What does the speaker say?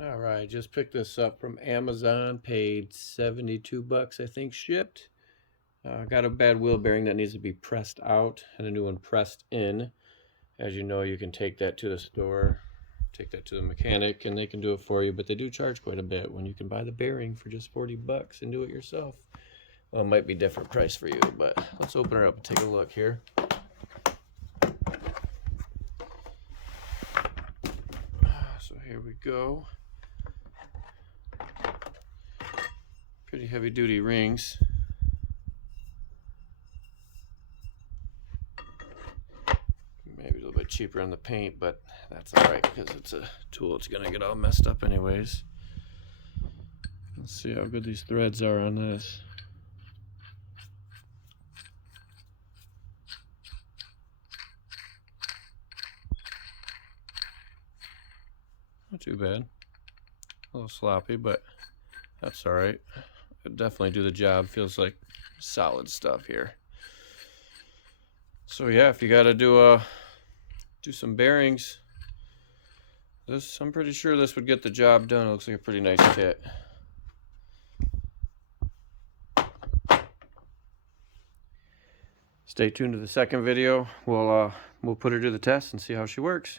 All right, just picked this up from Amazon, paid 72 bucks, I think, shipped. Got a bad wheel bearing that needs to be pressed out and a new one pressed in. As you know, you can take that to the store, take that to the mechanic, and they can do it for you, but they do charge quite a bit when you can buy the bearing for just 40 bucks and do it yourself. Well, it might be a different price for you, but let's open her up and take a look here. So here we go. Pretty heavy duty rings. Maybe a little bit cheaper on the paint, but that's alright because it's a tool that's gonna get all messed up anyways. Let's see how good these threads are on this. Not too bad. A little sloppy, but that's alright. It'll definitely do the job. Feels like solid stuff here. So yeah, if you gotta do some bearings, I'm pretty sure this would get the job done. It looks like a pretty nice kit. Stay tuned to the second video. We'll put her to the test and see how she works.